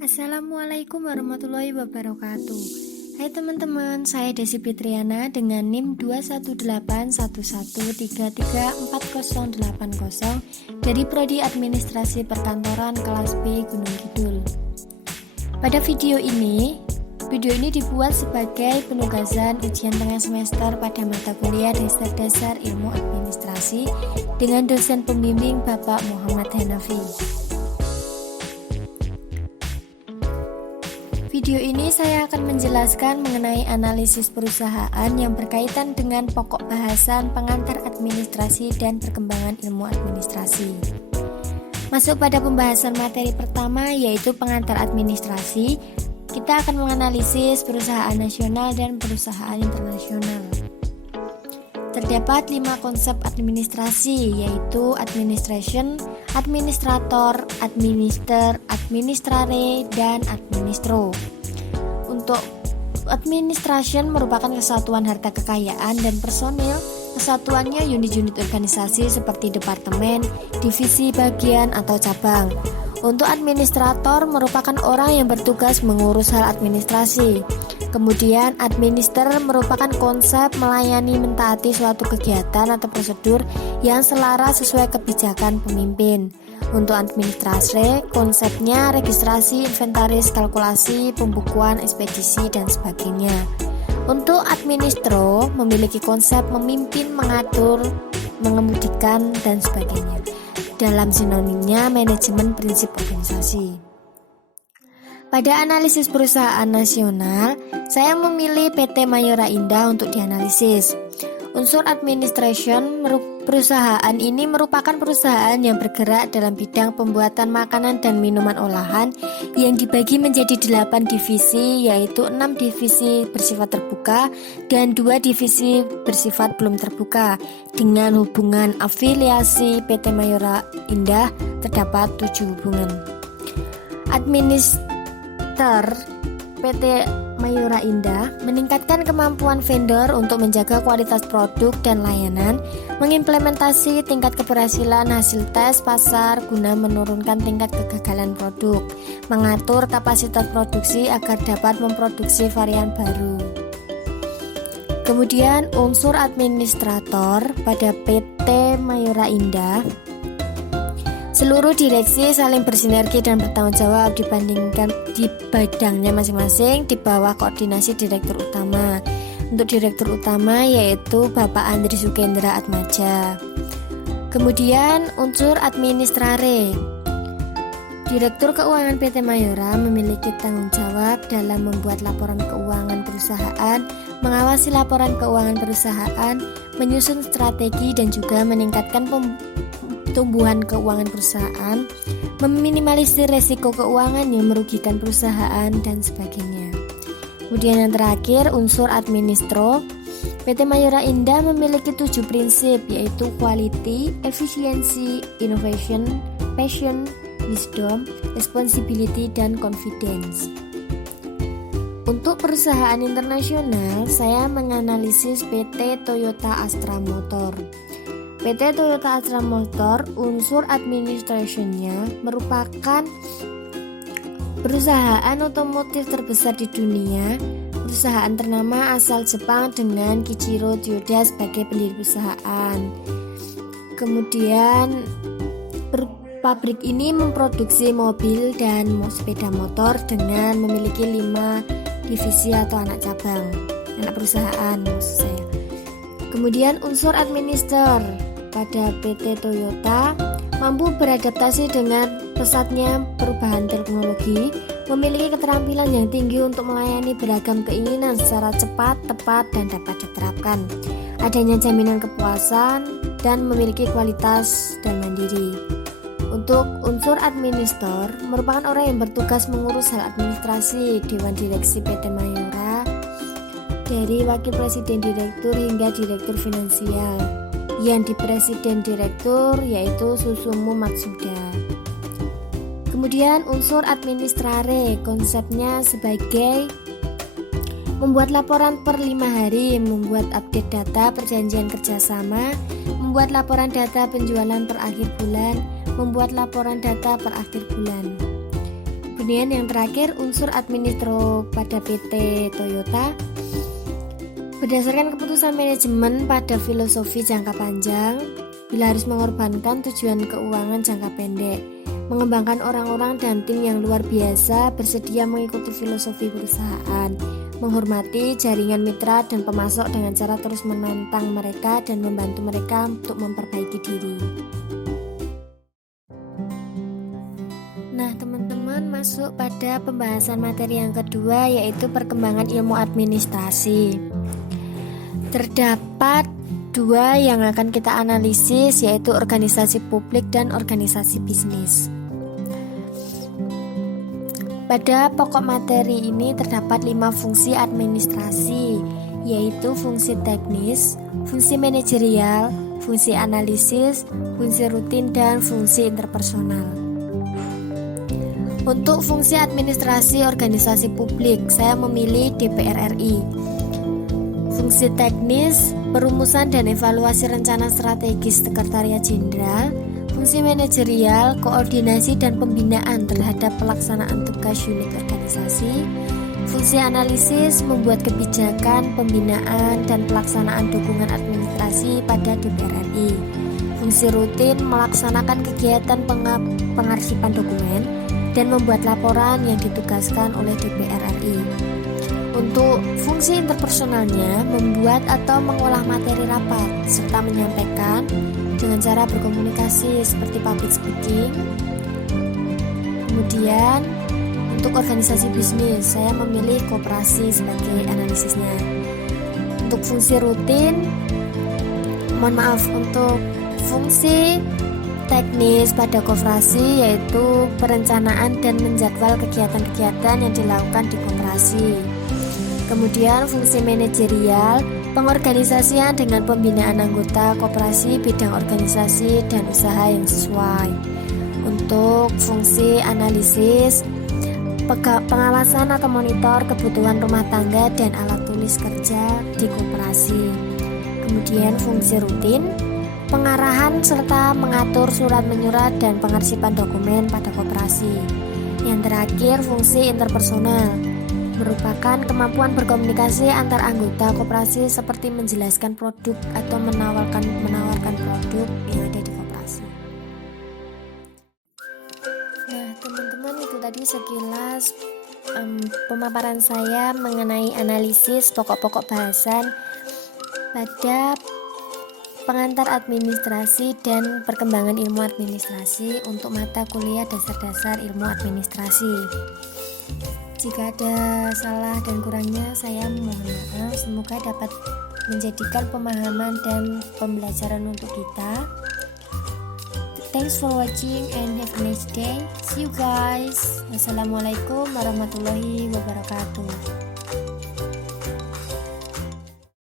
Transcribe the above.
Assalamualaikum warahmatullahi wabarakatuh. Hai teman-teman, saya Desi Fitriana dengan NIM 21811334080 dari Prodi Administrasi Perkantoran kelas B Gunung Kidul. Pada video ini dibuat sebagai penugasan ujian tengah semester pada mata kuliah Dasar Ilmu Administrasi dengan dosen pembimbing Bapak Muhammad Hanafi. Video ini saya akan menjelaskan mengenai analisis perusahaan yang berkaitan dengan pokok bahasan pengantar administrasi dan perkembangan ilmu administrasi. Masuk pada pembahasan materi pertama yaitu pengantar administrasi. Kita akan menganalisis perusahaan nasional dan perusahaan internasional. Terdapat 5 konsep administrasi yaitu administration, administrator, administer, administrare, dan administro. Untuk administration merupakan kesatuan harta kekayaan dan personil. Kesatuannya unit-unit organisasi seperti departemen, divisi, bagian, atau cabang. Untuk administrator merupakan orang yang bertugas mengurus hal administrasi. Kemudian administer merupakan konsep melayani mentaati suatu kegiatan atau prosedur yang selaras sesuai kebijakan pemimpin. Untuk administrasi, konsepnya registrasi, inventaris, kalkulasi, pembukuan, ekspedisi, dan sebagainya. Untuk administro, memiliki konsep memimpin, mengatur, mengemudikan, dan sebagainya. Dalam sinonimnya, manajemen prinsip organisasi. Pada analisis perusahaan nasional, saya memilih PT Mayora Indah untuk dianalisis. Unsur administration, perusahaan ini merupakan perusahaan yang bergerak dalam bidang pembuatan makanan dan minuman olahan yang dibagi menjadi 8 divisi, yaitu 6 divisi bersifat terbuka dan 2 divisi bersifat belum terbuka. Dengan hubungan afiliasi PT Mayora Indah terdapat 7 hubungan. Administrator PT Mayora Indah meningkatkan kemampuan vendor untuk menjaga kualitas produk dan layanan, mengimplementasi tingkat keberhasilan hasil tes pasar guna menurunkan tingkat kegagalan produk, mengatur kapasitas produksi agar dapat memproduksi varian baru. Kemudian unsur administrator pada PT Mayora Indah. Seluruh direksi saling bersinergi dan bertanggung jawab dibandingkan di bidangnya masing-masing di bawah koordinasi direktur utama. Untuk direktur utama yaitu Bapak Andri Sukendra Atmaja. Kemudian unsur administrare. Direktur Keuangan PT Mayora memiliki tanggung jawab dalam membuat laporan keuangan perusahaan, mengawasi laporan keuangan perusahaan, menyusun strategi dan juga meningkatkan tumbuhan keuangan perusahaan, meminimalisir resiko keuangan yang merugikan perusahaan, dan sebagainya. Kemudian yang terakhir, unsur administro. PT Mayora Indah memiliki 7 prinsip yaitu quality, efficiency, innovation, passion, wisdom, responsibility, dan confidence. Untuk perusahaan internasional, saya menganalisis PT Toyota Astra Motor. PT Toyota Astra Motor, unsur administrationnya merupakan perusahaan otomotif terbesar di dunia, perusahaan ternama asal Jepang dengan Kiichiro Toyoda sebagai pendiri perusahaan. Kemudian pabrik ini memproduksi mobil dan sepeda motor dengan memiliki 5 divisi atau anak cabang, anak perusahaan maksud saya. Kemudian unsur administer pada PT Toyota mampu beradaptasi dengan pesatnya perubahan teknologi, memiliki keterampilan yang tinggi untuk melayani beragam keinginan secara cepat, tepat, dan dapat diterapkan. Adanya jaminan kepuasan dan memiliki kualitas dan mandiri. Untuk unsur administrator merupakan orang yang bertugas mengurus hal administrasi Dewan Direksi PT Mayora dari Wakil Presiden Direktur hingga Direktur Finansial. Yang di Presiden Direktur yaitu Susumu Matsuda. Kemudian unsur administrare, konsepnya sebagai membuat laporan per 5 hari, membuat update data perjanjian kerjasama, membuat laporan data penjualan per akhir bulan, membuat laporan data per akhir bulan. Kemudian yang terakhir, unsur administro pada PT Toyota. Berdasarkan keputusan manajemen pada filosofi jangka panjang, bila harus mengorbankan tujuan keuangan jangka pendek, mengembangkan orang-orang dan tim yang luar biasa, bersedia mengikuti filosofi perusahaan, menghormati jaringan mitra dan pemasok dengan cara terus menantang mereka dan membantu mereka untuk memperbaiki diri. Nah, teman-teman, masuk pada pembahasan materi yang kedua, yaitu perkembangan ilmu administrasi. Terdapat dua yang akan kita analisis, yaitu organisasi publik dan organisasi bisnis. Pada pokok materi ini terdapat 5 fungsi administrasi, yaitu fungsi teknis, fungsi manajerial, fungsi analisis, fungsi rutin, dan fungsi interpersonal. Untuk fungsi administrasi organisasi publik, saya memilih DPR RI. Fungsi teknis, perumusan dan evaluasi rencana strategis Sekretariat Jenderal. Fungsi manajerial, koordinasi dan pembinaan terhadap pelaksanaan tugas unit organisasi. Fungsi analisis, membuat kebijakan, pembinaan dan pelaksanaan dukungan administrasi pada DPR RI. Fungsi rutin, melaksanakan kegiatan pengarsipan dokumen dan membuat laporan yang ditugaskan oleh DPR RI. Untuk fungsi interpersonalnya, membuat atau mengolah materi rapat serta menyampaikan dengan cara berkomunikasi seperti public speaking. Kemudian untuk organisasi bisnis, saya memilih koperasi sebagai analisisnya. Untuk fungsi rutin, untuk fungsi teknis pada koperasi, yaitu perencanaan dan menjadwal kegiatan-kegiatan yang dilakukan di koperasi. Kemudian fungsi manajerial, pengorganisasian dengan pembinaan anggota koperasi bidang organisasi dan usaha yang sesuai. Untuk fungsi analisis, pengawasan atau monitor kebutuhan rumah tangga dan alat tulis kerja di koperasi. Kemudian fungsi rutin, pengarahan serta mengatur surat menyurat dan pengarsipan dokumen pada koperasi. Yang terakhir, fungsi interpersonal, merupakan kemampuan berkomunikasi antar anggota koperasi seperti menjelaskan produk atau menawarkan produk yang ada di koperasi. Nah, teman-teman, itu tadi sekilas pemaparan saya mengenai analisis pokok-pokok bahasan pada pengantar administrasi dan perkembangan ilmu administrasi untuk mata kuliah dasar-dasar ilmu administrasi. Jika ada salah dan kurangnya, saya mohon maaf. Semoga dapat menjadikan pemahaman dan pembelajaran untuk kita. Thanks for watching and have a nice day. See you guys. Wassalamualaikum warahmatullahi wabarakatuh.